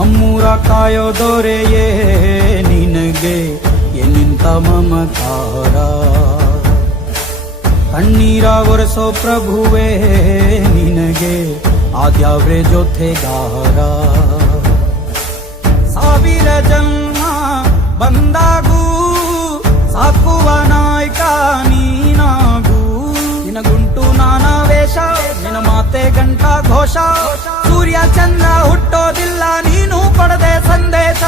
ನಮ್ಮೂರ ಕಾಯೋ ದೊರೆಯೇ ನಿನಗೆ ಎನ್ನಿಂತ ಮಮಕಾರ. ಕಣ್ಣೀರ ಒರೆಸೋ ಪ್ರಭುವೇ ನಿನಗೆ ಆದ್ಯಾವ್ರೆ ಜೊತೆಗಾರ. ಸಾವಿರ ಜನ್ಮ ಬಂದಾಗೂ ಸಾಕುವ ನಾಯಕ ನೀನಾಗೂ. ನಿನಗುಂಟು ನಾನಾ ವೇಷ, ನಿನ ಮಾತೆ ಗಂಟ ಘೋಷ. ಸೂರ್ಯ ಚಂದ್ರ ಹುಟ್ಟೋದಿಲ್ಲ ನೀನು ಕೊಡದೆ ಸಂದೇಶ.